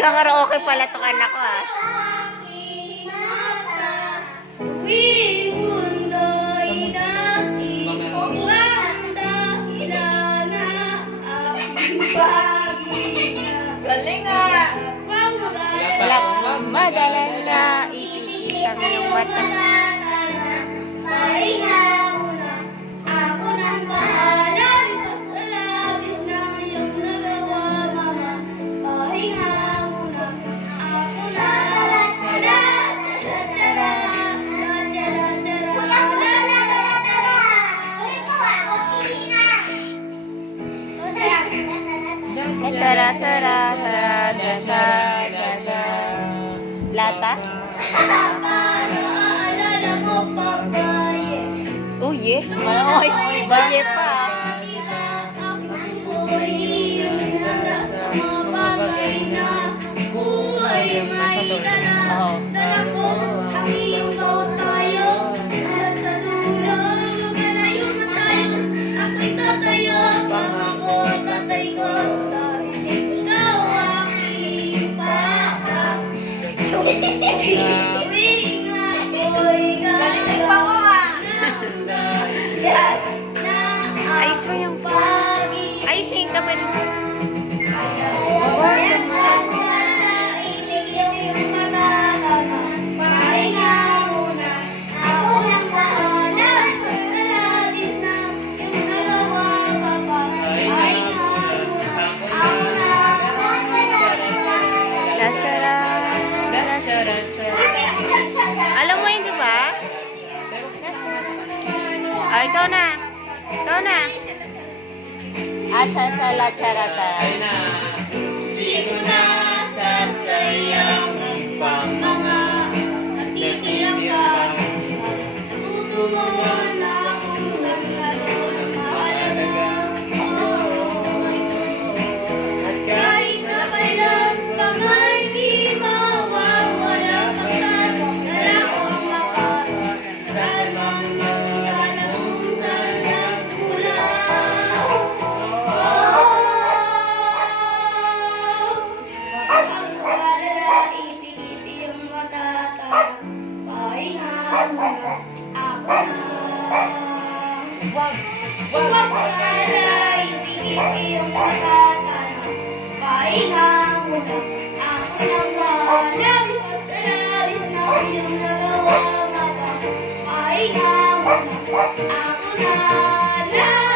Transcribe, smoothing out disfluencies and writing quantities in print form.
Nagkakaraoke pala itong anak ko ah. Tuwing mundo'y nakikita dahilan na aking pag-ibig. Galing ah! Wala kang madalala, ipikit ang iyong mata. Pahinga muna, ako nang bahala sa labis ng iyong nagawa, mama. Pahinga muna, ako na. Chara, chara, chara, chara, chara. Lata? Paalala mo, babae. Oh, yeah. Oy, baye pa. Dala ko ang iyong bawat tayo. At sa dulo, magalayo man tayo. Ako'y tatayo, pangako tatay ko. Dahil ikaw aking bata. Tuwing ako'y Ayos mo yung ayos mo yung kapal mo. Alam mo yun, di ba? Ah, ikaw na. Ikaw na. Asa sa la charata. Ayun na. Di ko na sasayangin pang mga natitirang Tutungon sa akong pagkakaroon ng mahalaga. At kahit na kailan pa man di mawawala pagkatala ko ang makaroon. Sa mga kalamusan ng kulang. Pag-alala, ipigit iyong matatag. Pahinga muna, ako na. Huwag mag-alala, ipigit iyong matatag. Pahinga muna, ako nang bahala. Sa labis na iyong nagawa, mama. Pahinga muna, ako na lang.